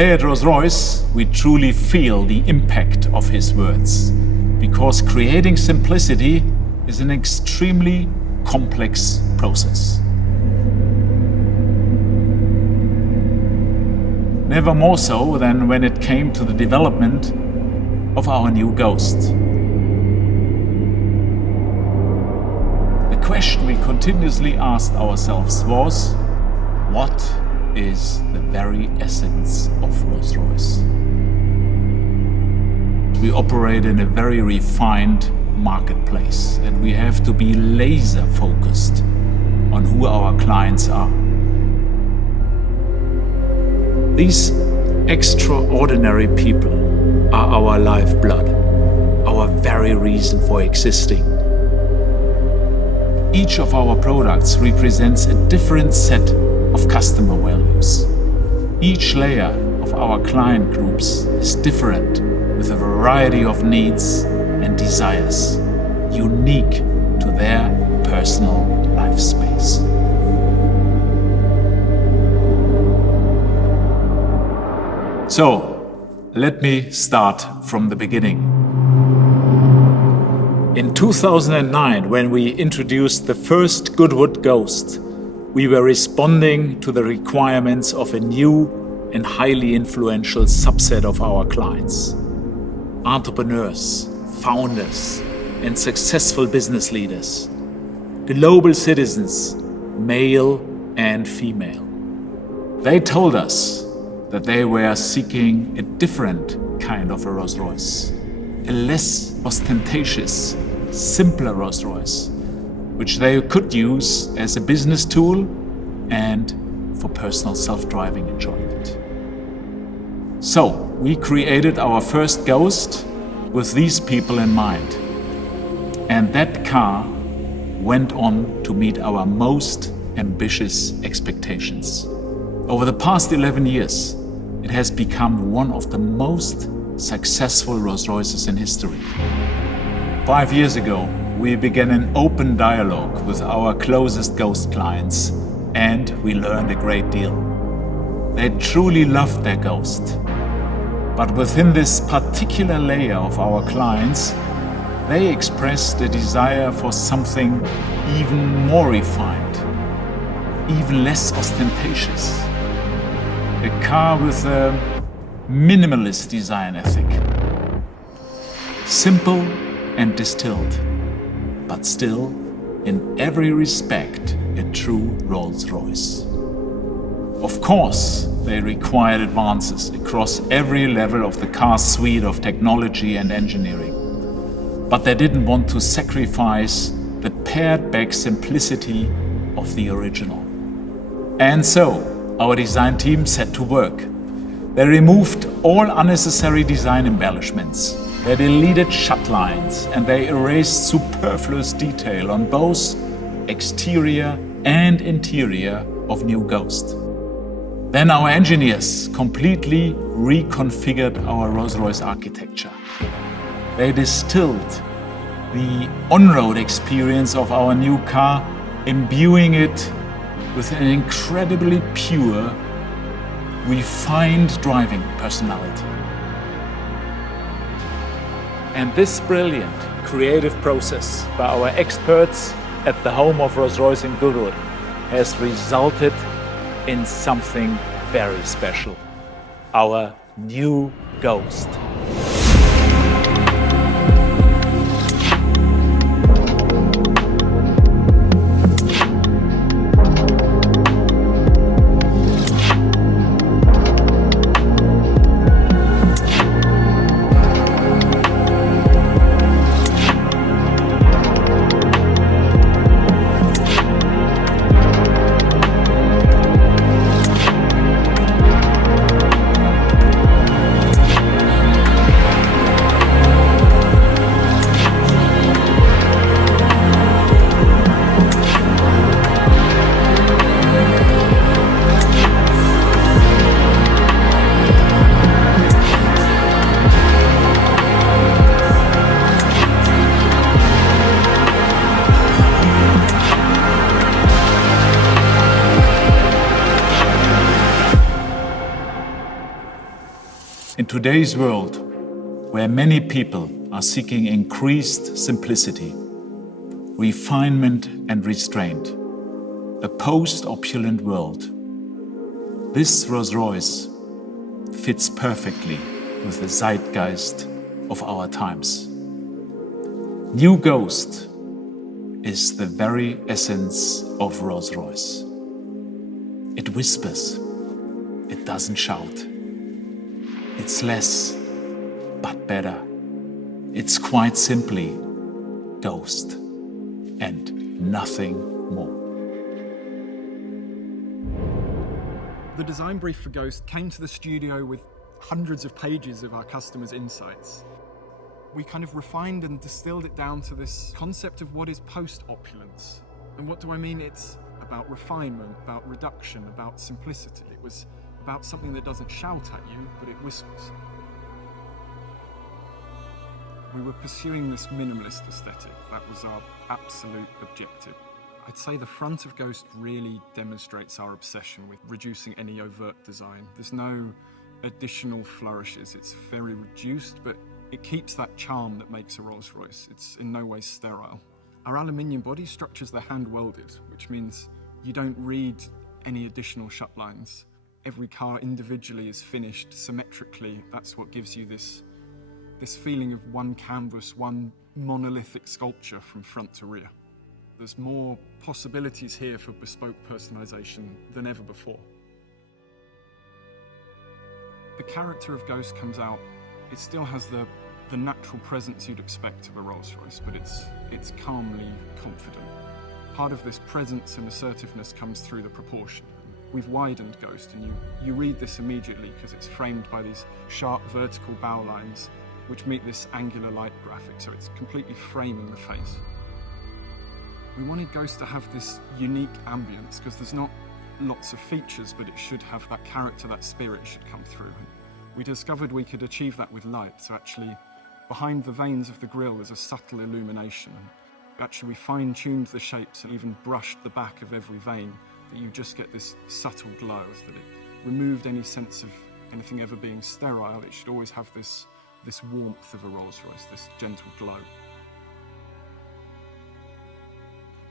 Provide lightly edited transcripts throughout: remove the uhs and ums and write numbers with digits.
Today at Rolls-Royce, we truly feel the impact of his words, because creating simplicity is an extremely complex process. Never more so than when it came to the development of our new Ghost. The question we continuously asked ourselves was, what is the very essence of Rolls-Royce? We operate in a very refined marketplace, and we have to be laser focused on who our clients are. These extraordinary people are our lifeblood, our very reason for existing. Each of our products represents a different set of customer values. Each layer of our client groups is different, with a variety of needs and desires, unique to their personal life space. So, let me start from the beginning. In 2009, when we introduced the first Goodwood Ghost, we were responding to the requirements of a new and highly influential subset of our clients: entrepreneurs, founders, and successful business leaders, global citizens, male and female. They told us that they were seeking a different kind of a Rolls-Royce, a less ostentatious, simpler Rolls-Royce, which they could use as a business tool and for personal self-driving enjoyment. So we created our first Ghost with these people in mind. And that car went on to meet our most ambitious expectations. Over the past 11 years, it has become one of the most successful Rolls-Royces in history. 5 years ago, we began an open dialogue with our closest Ghost clients, and we learned a great deal. They truly loved their Ghost. But within this particular layer of our clients, they expressed a desire for something even more refined, even less ostentatious. A car with a minimalist design ethic. Simple and distilled, but still, in every respect, a true Rolls-Royce. Of course, they required advances across every level of the car's suite of technology and engineering. But they didn't want to sacrifice the pared-back simplicity of the original. And so, our design team set to work. They removed all unnecessary design embellishments. They deleted shut lines, and they erased superfluous detail on both exterior and interior of new Ghost. Then our engineers completely reconfigured our Rolls-Royce architecture. They distilled the on-road experience of our new car, imbuing it with an incredibly pure, refined driving personality. And this brilliant creative process by our experts at the home of Rolls-Royce in Goodwood has resulted in something very special: our new Ghost. today's world, where many people are seeking increased simplicity, refinement and restraint, a post-opulent world, this Rolls-Royce fits perfectly with the zeitgeist of our times. New Ghost is the very essence of Rolls-Royce. It whispers, it doesn't shout. It's less, but better. It's quite simply Ghost and nothing more. The design brief for Ghost came to the studio with hundreds of pages of our customers' insights. We kind of refined and distilled it down to this concept of what is post-opulence. And what do I mean? It's about refinement, about reduction, about simplicity. It was about something that doesn't shout at you, but it whispers. We were pursuing this minimalist aesthetic. That was our absolute objective. I'd say the front of Ghost really demonstrates our obsession with reducing any overt design. There's no additional flourishes. It's very reduced, but it keeps that charm that makes a Rolls-Royce. It's in no way sterile. Our aluminium body structures, they're hand-welded, which means you don't read any additional shut lines. Every car individually is finished symmetrically. That's what gives you this feeling of one canvas, one monolithic sculpture from front to rear. There's more possibilities here for bespoke personalization than ever before. The character of Ghost comes out. It still has the natural presence you'd expect of a Rolls-Royce, but it's calmly confident. Part of this presence and assertiveness comes through the proportion. We've widened Ghost, and you read this immediately because it's framed by these sharp vertical bow lines which meet this angular light graphic, so it's completely framing the face. We wanted Ghost to have this unique ambience because there's not lots of features, but it should have that character, that spirit should come through. And we discovered we could achieve that with light, so actually behind the veins of the grille there's a subtle illumination. Actually we fine-tuned the shapes and even brushed the back of every vein, that you just get this subtle glow, that it removed any sense of anything ever being sterile. It should always have this warmth of a Rolls-Royce, this gentle glow.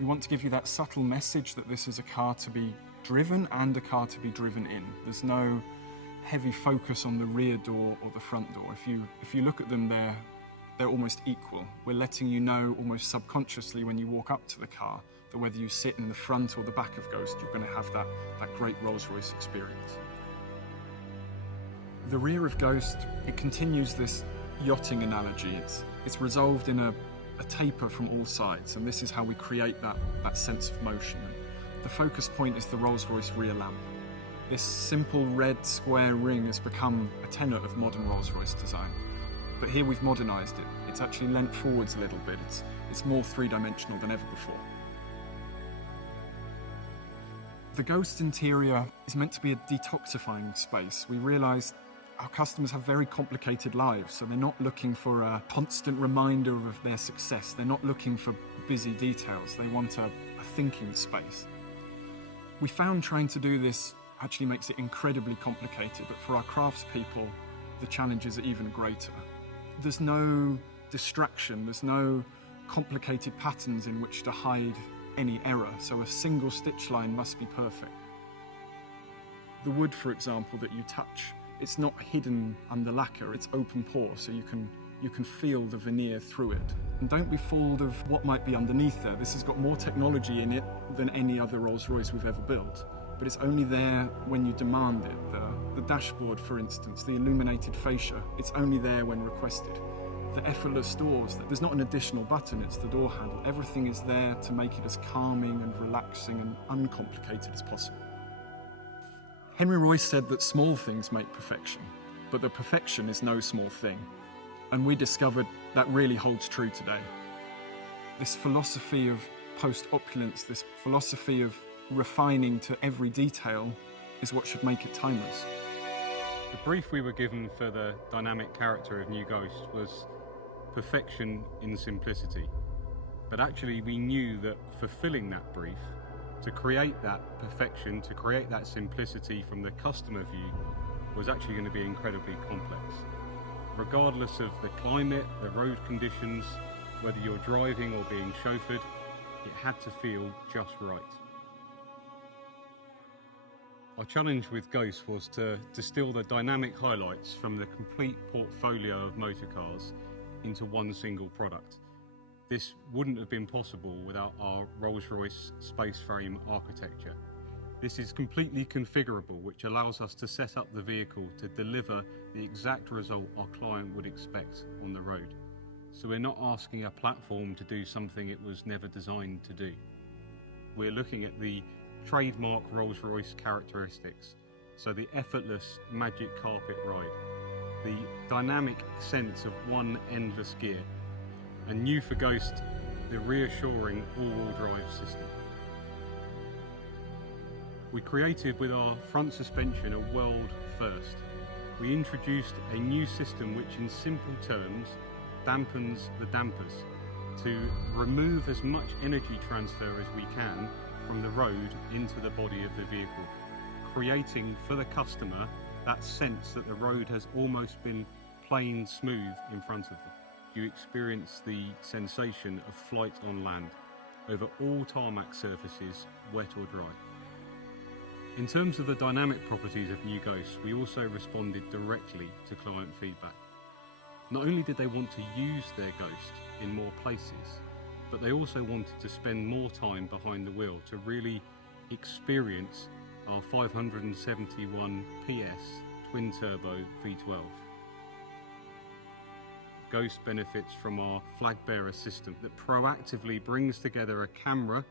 We want to give you that subtle message that this is a car to be driven and a car to be driven in. There's no heavy focus on the rear door or the front door. If you look at them, they're almost equal. We're letting you know almost subconsciously when you walk up to the car that whether you sit in the front or the back of Ghost, you're going to have that great Rolls-Royce experience. The rear of Ghost, it continues this yachting analogy. It's resolved in a taper from all sides, and this is how we create that sense of motion. The focus point is the Rolls-Royce rear lamp. This simple red square ring has become a tenet of modern Rolls-Royce design. But here we've modernised it. It's actually leant forwards a little bit. It's more three-dimensional than ever before. The Ghost interior is meant to be a detoxifying space. We realised our customers have very complicated lives, so they're not looking for a constant reminder of their success. They're not looking for busy details. They want a thinking space. We found trying to do this actually makes it incredibly complicated, but for our craftspeople, the challenges are even greater. There's no distraction, there's no complicated patterns in which to hide any error, so a single stitch line must be perfect. The wood, for example, that you touch, it's not hidden under lacquer, it's open pore, so you can feel the veneer through it. And don't be fooled of what might be underneath there. This has got more technology in it than any other Rolls-Royce we've ever built, but it's only there when you demand it. The dashboard, for instance, the illuminated fascia, it's only there when requested. The effortless doors, there's not an additional button, it's the door handle. Everything is there to make it as calming and relaxing and uncomplicated as possible. Henry Royce said that small things make perfection, but that perfection is no small thing. And we discovered that really holds true today. This philosophy of post-opulence, this philosophy of refining to every detail is what should make it timeless. The brief we were given for the dynamic character of New Ghost was perfection in simplicity. But actually we knew that fulfilling that brief, to create that perfection, to create that simplicity from the customer view, was actually going to be incredibly complex. Regardless of the climate, the road conditions, whether you're driving or being chauffeured, it had to feel just right. Our challenge with Ghost was to distill the dynamic highlights from the complete portfolio of motor cars into one single product. This wouldn't have been possible without our Rolls-Royce space frame architecture. This is completely configurable, which allows us to set up the vehicle to deliver the exact result our client would expect on the road. So we're not asking a platform to do something it was never designed to do. We're looking at the trademark Rolls-Royce characteristics. So the effortless magic carpet ride, the dynamic sense of one endless gear, and new for Ghost, the reassuring all-wheel drive system. We created with our front suspension a world first. We introduced a new system which in simple terms dampens the dampers to remove as much energy transfer as we can from the road into the body of the vehicle, creating for the customer that sense that the road has almost been plain smooth in front of them. You experience the sensation of flight on land over all tarmac surfaces, wet or dry. In terms of the dynamic properties of New Ghost, we also responded directly to client feedback. Not only did they want to use their Ghost in more places, but they also wanted to spend more time behind the wheel to really experience our 571 PS twin-turbo V12. Ghost benefits from our flag bearer system that proactively brings together a camera